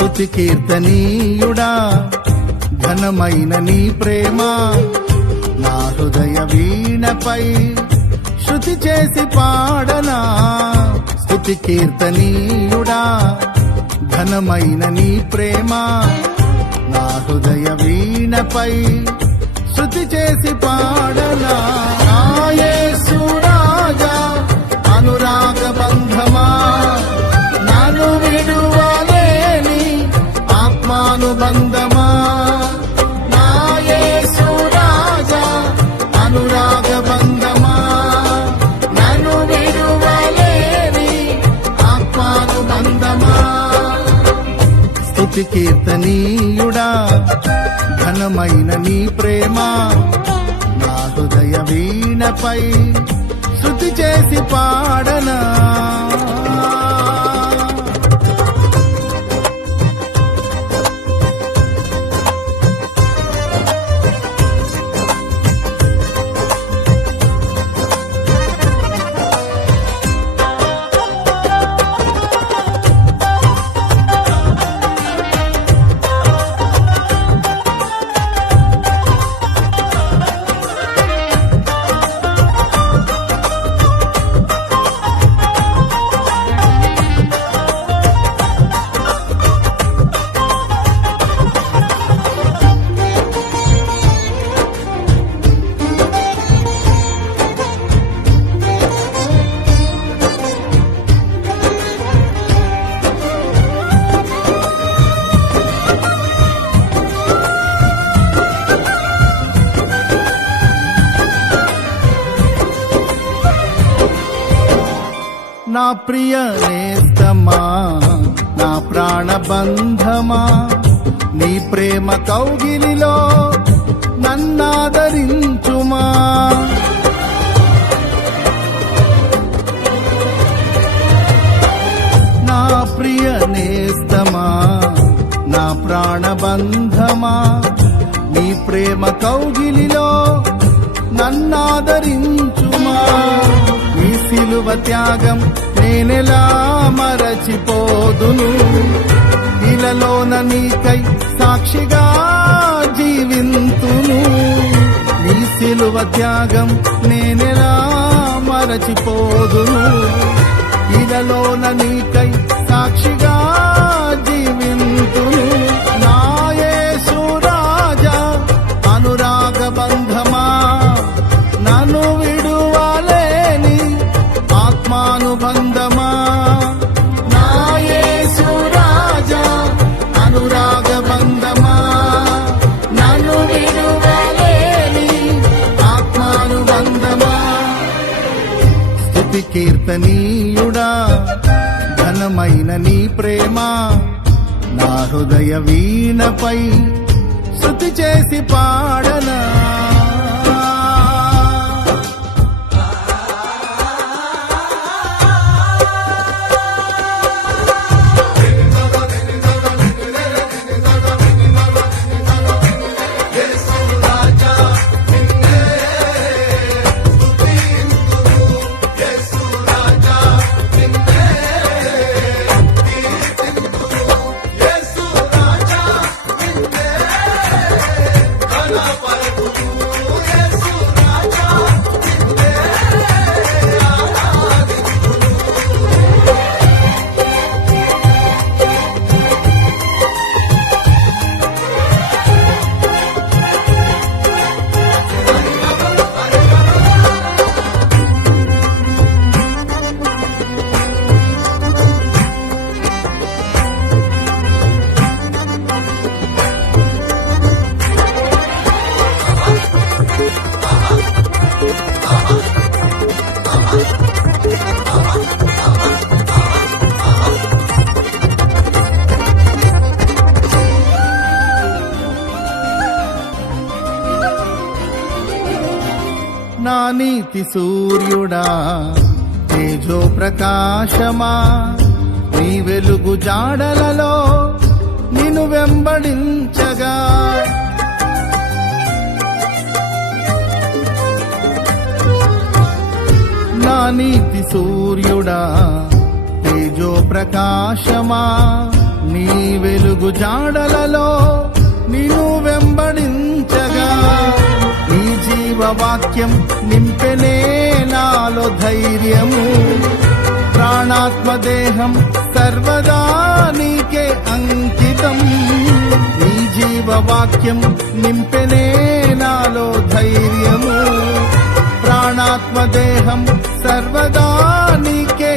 స్తుతి కీర్తనీయుడా ఘనమైన నీ ప్రేమ నా హృదయ వీణపై శృతి చేసి పాడనా. స్తుతి కీర్తనీయుడా ఘనమైన నీ ప్రేమ నా హృదయ వీణపై శృతి చేసి పాడనా. యేసు రాజా అనురాగ బంధమా నన్ను విడువలేని ఆత్మానుబంధమా. నా యేసు రాజా అనురాగ బంధమా నన్ను విడువలేని ఆత్మానుబంధమా. స్తుతి కీర్తనీయుడా ఘనమైన నీ ప్రేమ నా హృదయ వీణపై శృతి చేసి పాడనా. నా ప్రియ నేస్తమా నా ప్రాణబంధమా నీ ప్రేమ కౌగిలిలో నన్నాదరించుమా. నా ప్రియ నేస్తమా నా ప్రాణబంధమా నీ ప్రేమ కౌగిలిలో నన్నాదరించుమా. నీ సిలువ త్యాగం నేనెలా మరచిపోదును, ఇలలోన నీకై సాక్షిగా జీవింతును. నీ సిలువ త్యాగం నేనెలా మరచిపోదును, ఇలలోన నీకై సాక్షిగా జీవింతును. నా యేసు రాజా అనురాగ బంధమా నన్ను విడువలేని ఆత్మానుబంధమా. నా యేసు రాజా అనురాగ బంధమా నన్ను విడువలేని ఆత్మానుబంధమా. స్తుతి కీర్తనీయుడా ఘనమైన నీ ప్రేమ నా హృదయ వీణపై శృతి చేసి పాడనా. నా నీతి సూర్యుడా తేజో ప్రకాశమా నీ వెలుగు జాడలలో నిన్ను వెంబడించగా. నా నీతి సూర్యుడా తేజో ప్రకాశమా నీ నీ వెలుగు జాడలలో నిన్ను వెంబడించగా నీ జీవవాక్యం నింపెనే నాలో ధైర్యము ప్రాణాత్మదేహం సర్వదా నీకే అంకితం నీ జీవవాక్యం నింపెనే నాలో ధైర్యము ప్రాణాత్మదేహం సర్వదా నీకే